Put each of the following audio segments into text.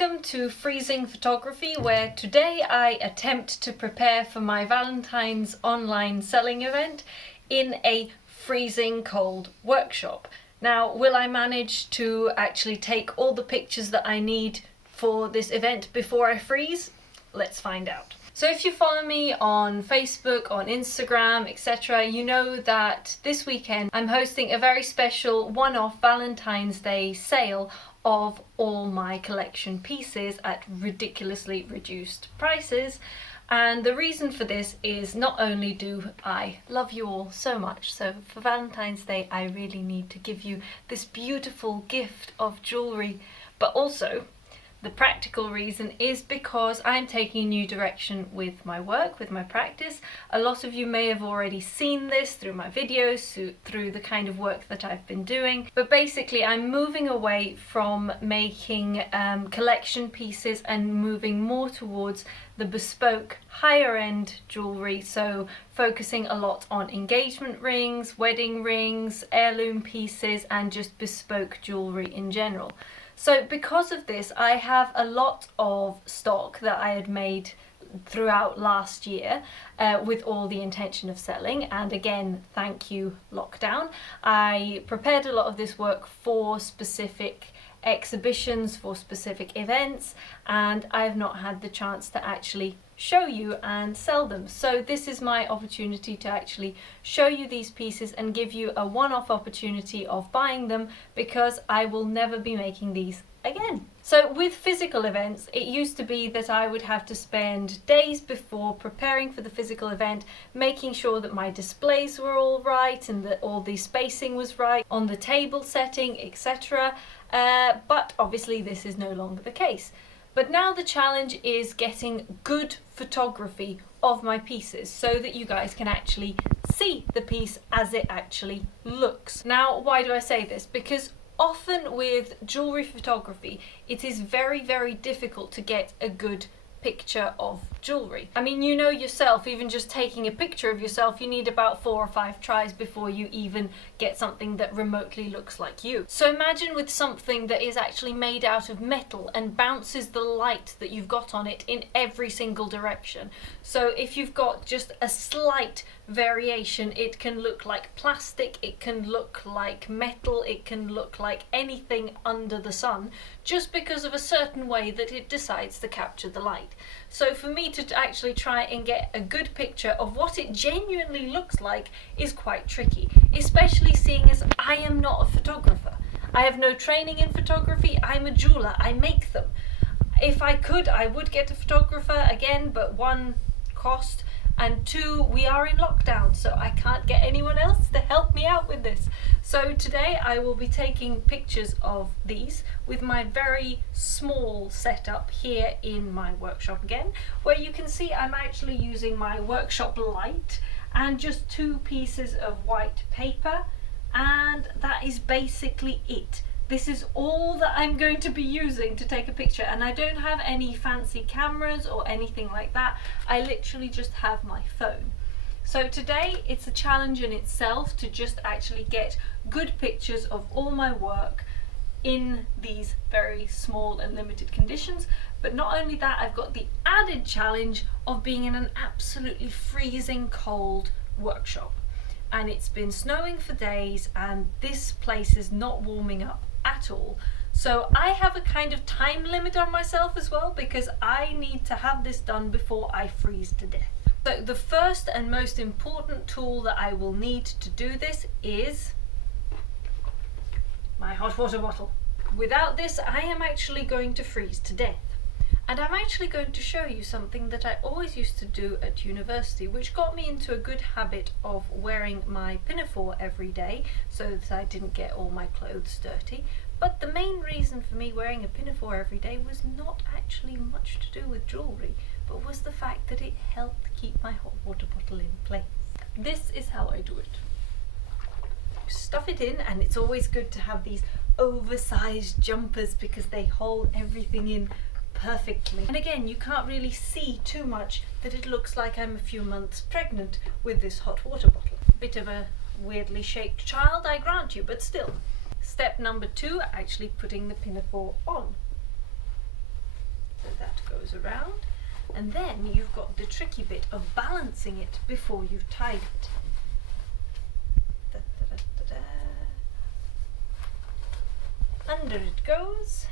Welcome to Freezing Photography, where today I attempt to prepare for my Valentine's online selling event in a freezing cold workshop. Now, will I manage to actually take all the pictures that I need for this event before I freeze? Let's find out. So if you follow me on Facebook, on Instagram, etc., you know that this weekend I'm hosting a very special one-off Valentine's Day sale of all my collection pieces at ridiculously reduced prices. And the reason for this is not only do I love you all so much, so for Valentine's Day I really need to give you this beautiful gift of jewellery, but also the practical reason is because I'm taking a new direction with my work, with my practice. A lot of you may have already seen this through my videos, through the kind of work that I've been doing. But basically I'm moving away from making collection pieces and moving more towards the bespoke higher end jewellery. So focusing a lot on engagement rings, wedding rings, heirloom pieces and just bespoke jewellery in general. So because of this, I have a lot of stock that I had made throughout last year with all the intention of selling. And again, thank you, lockdown. I prepared a lot of this work for specific exhibitions, for specific events, and I have not had the chance to actually show you and sell them. So this is my opportunity to actually show you these pieces and give you a one-off opportunity of buying them, because I will never be making these again. So with physical events, it used to be that I would have to spend days before preparing for the physical event, making sure that my displays were all right and that all the spacing was right on the table setting, etc. But obviously this is no longer the case. But now the challenge is getting good photography of my pieces so that you guys can actually see the piece as it actually looks. Now, why do I say this? Because often with jewellery photography, it is very, very difficult to get a good picture of jewellery. I mean, you know yourself, even just taking a picture of yourself, you need about 4 or 5 tries before you even get something that remotely looks like you. So imagine with something that is actually made out of metal and bounces the light that you've got on it in every single direction. So if you've got just a slight variation, it can look like plastic, it can look like metal, it can look like anything under the sun, just because of a certain way that it decides to capture the light. So for me to actually try and get a good picture of what it genuinely looks like is quite tricky, especially seeing as I am not a photographer. I have no training in photography, I'm a jeweler, I make them. If I could, I would get a photographer again, but 1, cost, and 2, we are in lockdown, so I can't get anyone else to help me out with this. So today I will be taking pictures of these with my very small setup here in my workshop again, where you can see I'm actually using my workshop light and just 2 pieces of white paper, and that is basically it. This is all that I'm going to be using to take a picture, and I don't have any fancy cameras or anything like that. I literally just have my phone. So today it's a challenge in itself to just actually get good pictures of all my work in these very small and limited conditions. But not only that, I've got the added challenge of being in an absolutely freezing cold workshop. And it's been snowing for days and this place is not warming up at all. So I have a kind of time limit on myself as well, because I need to have this done before I freeze to death. So the first and most important tool that I will need to do this is my hot water bottle. Without this, I am actually going to freeze to death. And I'm actually going to show you something that I always used to do at university, which got me into a good habit of wearing my pinafore every day so that I didn't get all my clothes dirty. But the main reason for me wearing a pinafore every day was not actually much to do with jewellery, but was the fact that it helped keep my hot water bottle in place. This is how I do it. Stuff it in, and it's always good to have these oversized jumpers because they hold everything in perfectly. And again, you can't really see too much that it looks like I'm a few months pregnant with this hot water bottle. Bit of a weirdly shaped child, I grant you, but still. Step number 2, actually putting the pinafore on. goes around, and then you've got the tricky bit of balancing it before you've tied it. Da, da, da, da, da. Under it goes.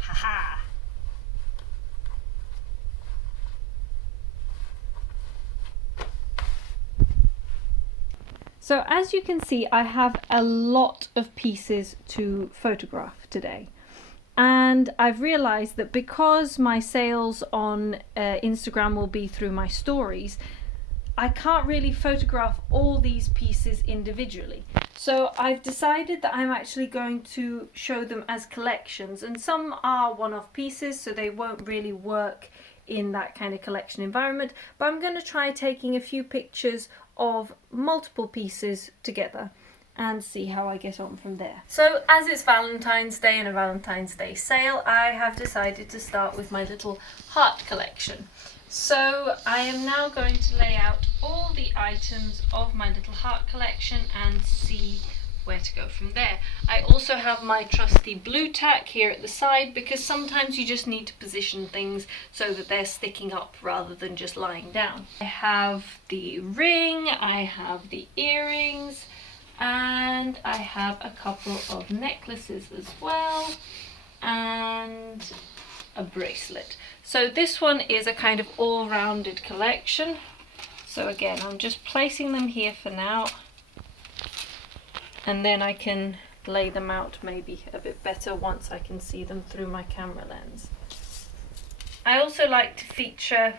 Ha-ha! So as you can see, I have a lot of pieces to photograph today. And I've realized that because my sales on Instagram will be through my stories, I can't really photograph all these pieces individually. So I've decided that I'm actually going to show them as collections, and some are one-off pieces, so they won't really work in that kind of collection environment, but I'm going to try taking a few pictures of multiple pieces together and see how I get on from there. So as it's Valentine's Day and a Valentine's Day sale, I have decided to start with my little heart collection. So I am now going to lay out all the items of my little heart collection and see where to go from there. I also have my trusty blue tack here at the side, because sometimes you just need to position things so that they're sticking up rather than just lying down. I have the ring, I have the earrings, and I have a couple of necklaces as well, and a bracelet. So this one is a kind of all-rounded collection. So again, I'm just placing them here for now, and then I can lay them out maybe a bit better once I can see them through my camera lens. I also like to feature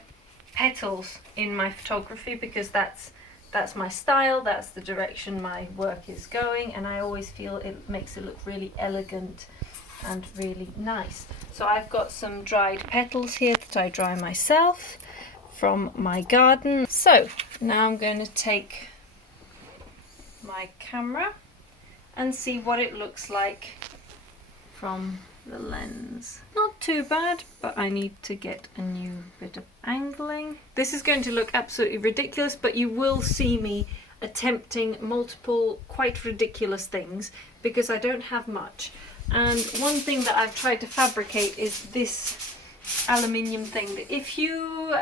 petals in my photography because that's my style, that's the direction my work is going, and I always feel it makes it look really elegant and really nice. So I've got some dried petals here that I dry myself from my garden. So now I'm going to take my camera and see what it looks like from the lens. Not too bad, but I need to get a new bit of angling. This is going to look absolutely ridiculous, but you will see me attempting multiple quite ridiculous things because I don't have much. And one thing that I've tried to fabricate is this aluminium thing. If you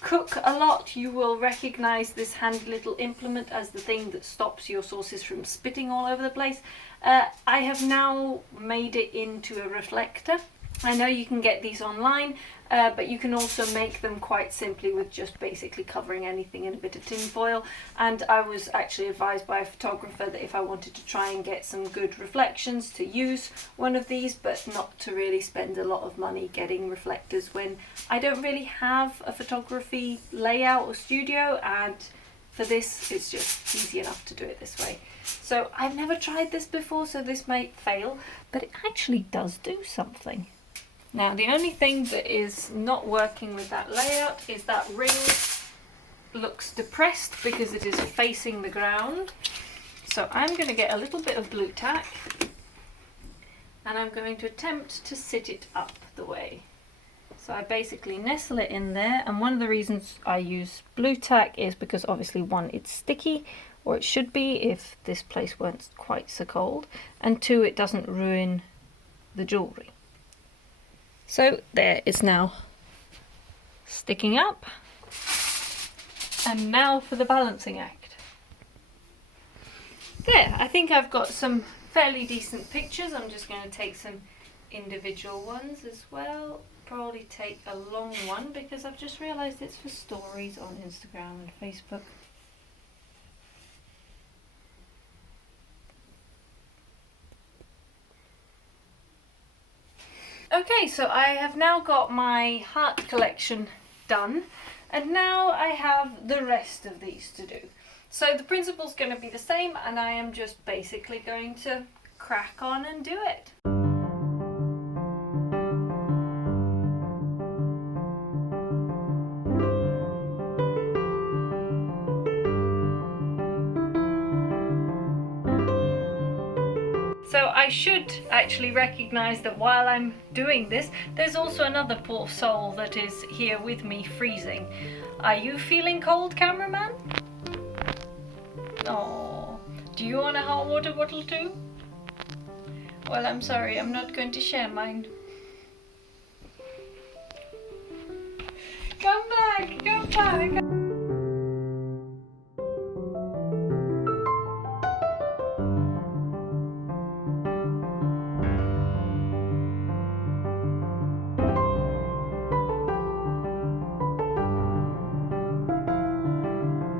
cook a lot, you will recognize this handy little implement as the thing that stops your sauces from spitting all over the place. I have now made it into a reflector. I know you can get these online, but you can also make them quite simply with just basically covering anything in a bit of tin foil. And I was actually advised by a photographer that if I wanted to try and get some good reflections, to use one of these, but not to really spend a lot of money getting reflectors when I don't really have a photography layout or studio, and for this it's just easy enough to do it this way. So I've never tried this before, so this might fail, but it actually does do something. Now the only thing that is not working with that layout is that ring looks depressed because it is facing the ground. So I'm going to get a little bit of blue tack and I'm going to attempt to sit it up the way. So I basically nestle it in there, and one of the reasons I use blue tack is because obviously one, it's sticky, or it should be if this place weren't quite so cold, and two, it doesn't ruin the jewellery. So there, it's now sticking up, and now for the balancing act. There, I think I've got some fairly decent pictures. I'm just going to take some individual ones as well. Probably take a long one because I've just realised it's for stories on Instagram and Facebook. Okay, so I have now got my heart collection done, and now I have the rest of these to do. So the principle's going to be the same, and I am just basically going to crack on and do it. So I should actually recognise that while I'm doing this, there's also another poor soul that is here with me freezing. Are you feeling cold, cameraman? Oh, do you want a hot water bottle too? Well, I'm sorry, I'm not going to share mine. Come back, come back.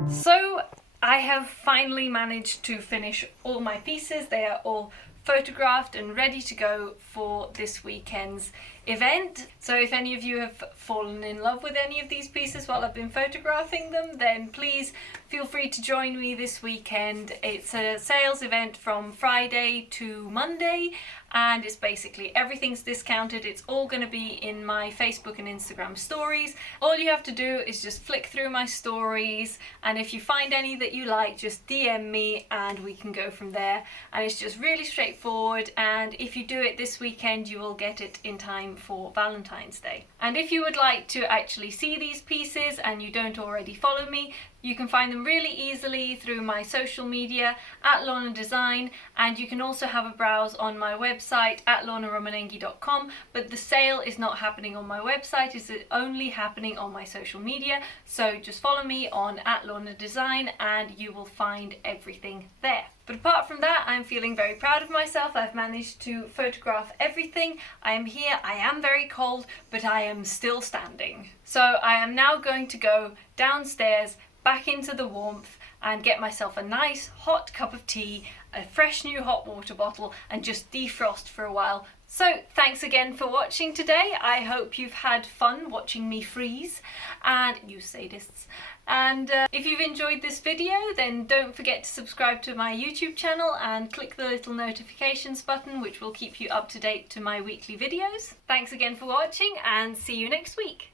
So I have finally managed to finish all my pieces. They are all photographed and ready to go for this weekend's event. So if any of you have fallen in love with any of these pieces while I've been photographing them, then please feel free to join me this weekend. It's a sales event from Friday to Monday, and it's basically everything's discounted. It's all going to be in my Facebook and Instagram stories. All you have to do is just flick through my stories, and if you find any that you like, just DM me and we can go from there. And it's just really straightforward, and if you do it this weekend you will get it in time for Valentine's Day. And if you would like to actually see these pieces and you don't already follow me, you can find them really easily through my social media at Lorna Design, and you can also have a browse on my website at lornaromanenghi.com, but the sale is not happening on my website, it's only happening on my social media. So just follow me on at Lorna Design and you will find everything there. But apart from that, I'm feeling very proud of myself. I've managed to photograph everything. I am here, I am very cold, but I am still standing. So I am now going to go downstairs back into the warmth and get myself a nice hot cup of tea, a fresh new hot water bottle, and just defrost for a while. So thanks again for watching today. I hope you've had fun watching me freeze, and you sadists. And if you've enjoyed this video, then don't forget to subscribe to my YouTube channel and click the little notifications button, which will keep you up to date to my weekly videos. Thanks again for watching, and see you next week.